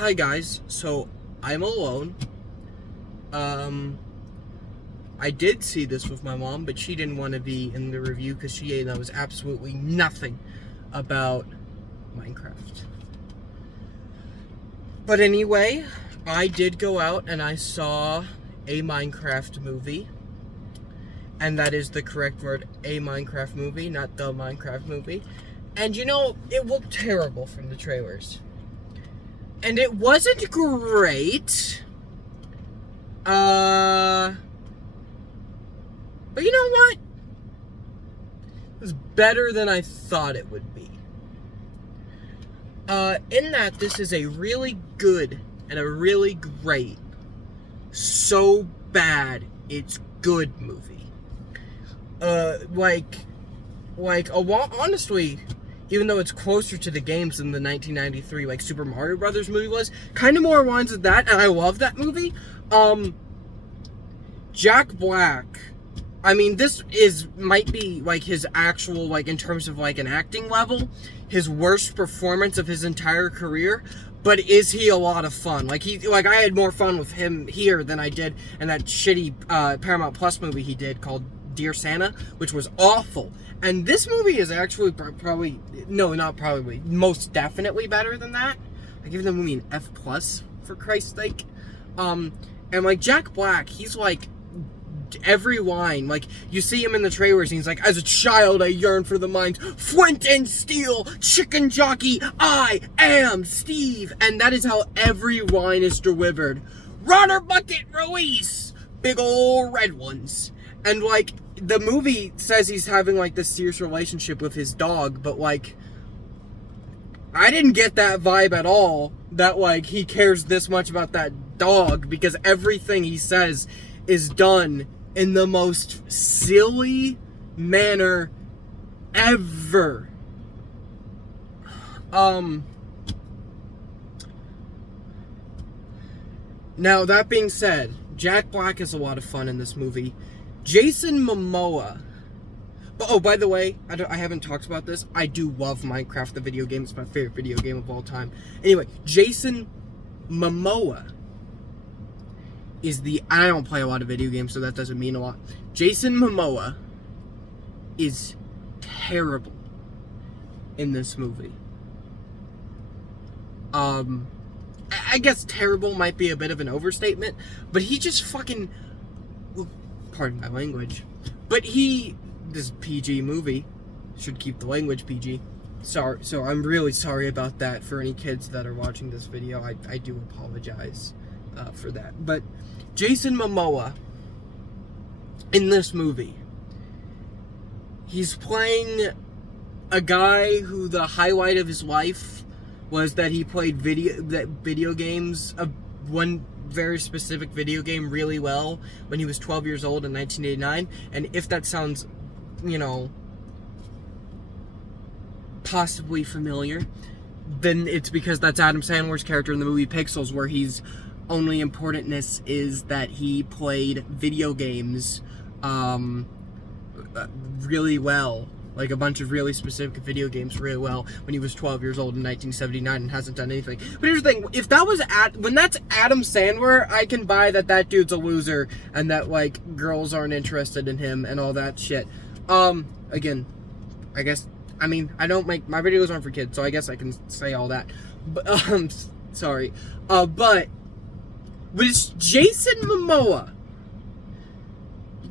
Hi guys, so I'm alone. I did see this with my mom, but she didn't want to be in the review because she knows absolutely nothing about Minecraft. But anyway, I did go out and I saw a Minecraft movie. And that is the correct word, a Minecraft movie, not the Minecraft movie. And you know, it looked terrible from the trailers. And it wasn't great. But you know what? It was better than I thought it would be. In that this is a really good and a really great, so bad it's good movie. Honestly, even though it's closer to the games than the 1993 Super Mario Brothers movie was, kind of more aligns with that, and I love that movie. Jack Black, I mean, this might be his actual, in terms of an acting level, his worst performance of his entire career. But is he a lot of fun? I had more fun with him here than I did in that shitty Paramount Plus movie he did called Dear Santa, which was awful. And this movie is actually most definitely better than that. I give the movie an F+, for Christ's sake. And Jack Black, he's every line, you see him in the trailers and he's as a child I yearned for the mines, flint and steel, chicken jockey, I am Steve. And that is how every line is delivered. Runner bucket release, big ol' red ones. And the movie says he's having this serious relationship with his dog, but I didn't get that vibe at all, that he cares this much about that dog, because everything he says is done in the most silly manner ever. Now, that being said, Jack Black is a lot of fun in this movie. Jason Momoa. Oh, by the way, I haven't talked about this. I do love Minecraft, the video game. It's my favorite video game of all time. Anyway, Jason Momoa is I don't play a lot of video games, so that doesn't mean a lot. Jason Momoa is terrible in this movie. I guess terrible might be a bit of an overstatement, but he just fucking... Pardon my language. But this PG movie should keep the language PG. So I'm really sorry about that for any kids that are watching this video. I do apologize for that. But Jason Momoa in this movie, he's playing a guy who the highlight of his life was that he played video games, one very specific video game really well when he was 12 years old in 1989. And if that sounds, possibly familiar, then it's because that's Adam Sandler's character in the movie Pixels, where he's only importantness is that he played video games really well, a bunch of really specific video games really well when he was 12 years old in 1979 and hasn't done anything. But here's the thing, if that was when that's Adam Sandler, I can buy that dude's a loser and that girls aren't interested in him and all that shit. Again, I guess, I don't my videos aren't for kids, so I guess I can say all that. But sorry. But with Jason Momoa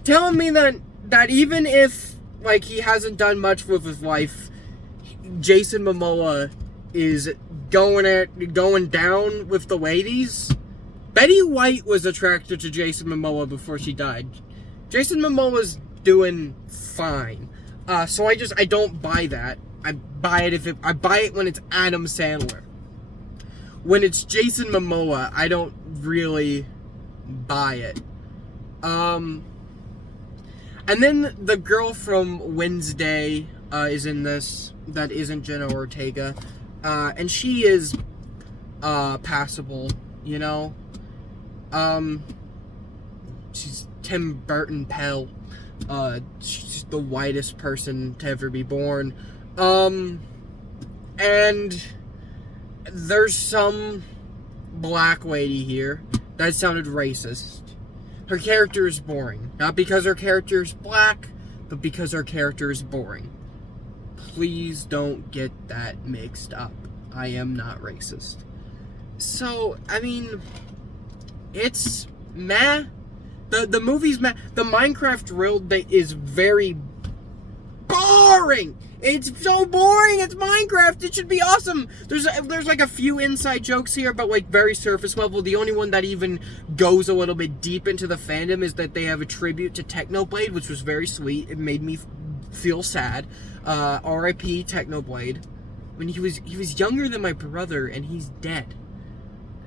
telling me that even if he hasn't done much with his life, Jason Momoa is going down with the ladies. Betty White was attracted to Jason Momoa before she died. Jason Momoa's doing fine. So I don't buy that. I buy it when it's Adam Sandler. When it's Jason Momoa, I don't really buy it. And then the girl from Wednesday is in this. That isn't Jenna Ortega. And she is passable, She's Tim Burton Pell. She's the whitest person to ever be born. And there's some black lady here. That sounded racist. Her character is boring. Not because her character is black, but because her character is boring. Please don't get that mixed up. I am not racist. So, I mean, it's meh. The movie's meh. The Minecraft world is very boring. It's so boring. It's Minecraft. It should be awesome. There's like a few inside jokes here, but like very surface level. The only one that even goes a little bit deep into the fandom is that they have a tribute to Technoblade, which was very sweet. It made me feel sad. R.I.P. Technoblade. When he was younger than my brother, and he's dead.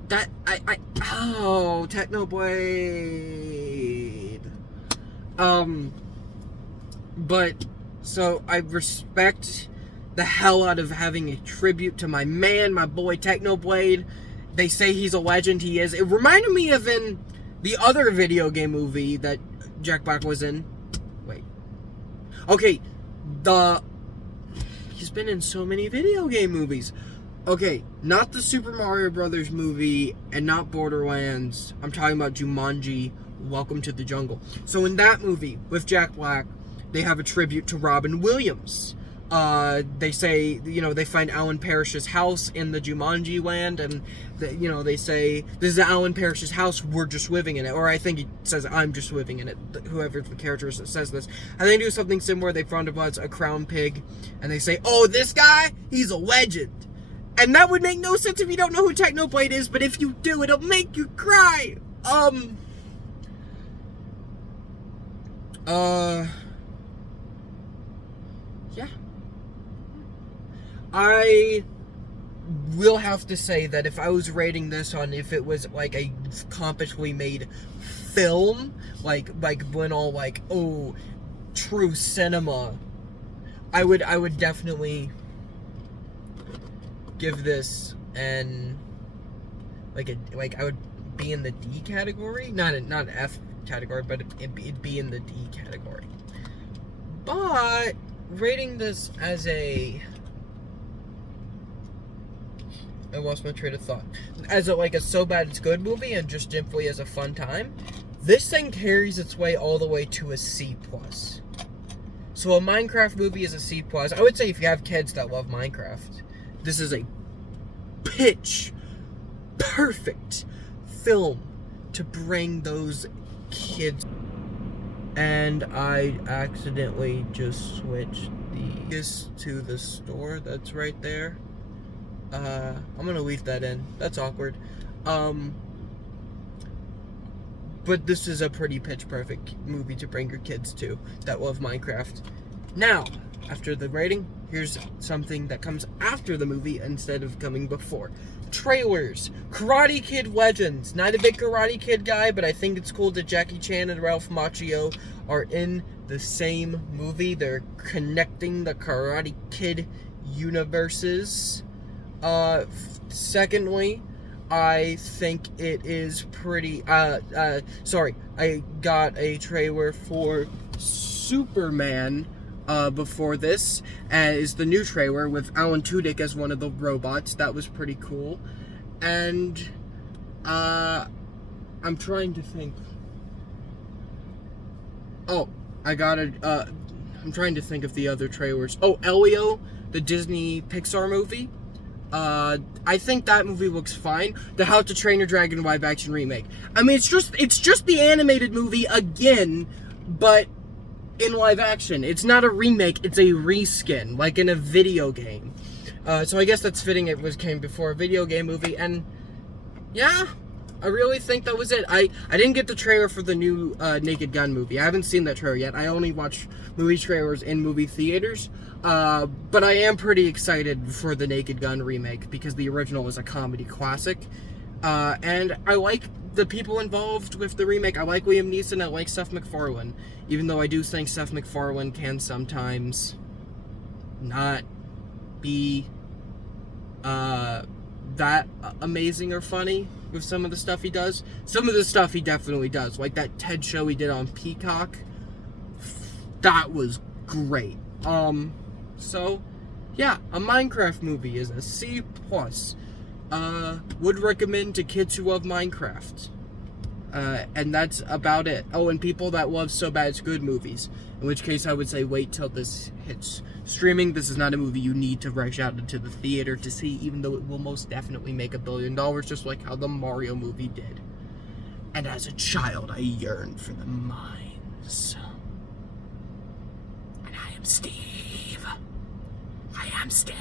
Technoblade. But. So, I respect the hell out of having a tribute to my man, my boy Technoblade. They say he's a legend, he is. It reminded me of in the other video game movie that Jack Black was in. Wait. Okay, he's been in so many video game movies. Okay, not the Super Mario Brothers movie and not Borderlands. I'm talking about Jumanji, Welcome to the Jungle. So in that movie, with Jack Black, they have a tribute to Robin Williams. They say, they find Alan Parrish's house in the Jumanji land, and, they say, this is Alan Parrish's house, we're just living in it. Or I think he says, I'm just living in it, whoever the character is that says this. And they do something similar. They found about a crown pig, and they say, oh, this guy, he's a legend. And that would make no sense if you don't know who Technoblade is, but if you do, it'll make you cry. Yeah. I will have to say that if I was rating this on if it was like a competently made film, like when all like, oh, true cinema, I would definitely give this I would be in the D category, not an F category, but it'd be in the D category. But rating this as I lost my train of thought. As a so bad it's good movie and just simply as a fun time, this thing carries its way all the way to a C+. So a Minecraft movie is a C+. I would say if you have kids that love Minecraft, this is a pitch perfect film to bring those kids. And I accidentally just switched this to the store that's right there. I'm gonna leave that in. That's awkward. But this is a pretty pitch perfect movie to bring your kids to that love Minecraft. Now, after the rating, here's something that comes after the movie instead of coming before. Trailers. Karate Kid Legends. Not a big Karate Kid guy, but I think it's cool that Jackie Chan and Ralph Macchio are in the same movie. They're connecting the Karate Kid universes. Secondly, I think it is pretty, I got a trailer for Superman, before this, is the new trailer with Alan Tudyk as one of the robots. That was pretty cool. And, I'm trying to think. Oh, I'm trying to think of the other trailers. Oh, Elio, the Disney Pixar movie. I think that movie looks fine. The How to Train Your Dragon live action remake. I mean, it's just the animated movie again, but in live action. It's not a remake, it's a reskin, like in a video game. So I guess that's fitting. It came before a video game movie, and yeah, I really think that was it. I didn't get the trailer for the new Naked Gun movie. I haven't seen that trailer yet. I only watch movie trailers in movie theaters. But I am pretty excited for the Naked Gun remake because the original was a comedy classic. And I like the people involved with the remake. I like Liam Neeson. I like Seth MacFarlane. Even though I do think Seth MacFarlane can sometimes not be that amazing or funny with some of the stuff he does. Some of the stuff he definitely does. Like that TED show he did on Peacock. That was great. So, yeah, a Minecraft movie is a C+. Would recommend to kids who love Minecraft. And that's about it. Oh, and people that love So Bad It's Good movies. In which case I would say wait till this hits streaming. This is not a movie you need to rush out into the theater to see, even though it will most definitely make $1 billion, just like how the Mario movie did. And as a child, I yearned for the mines. And I am Steve. I am Steve.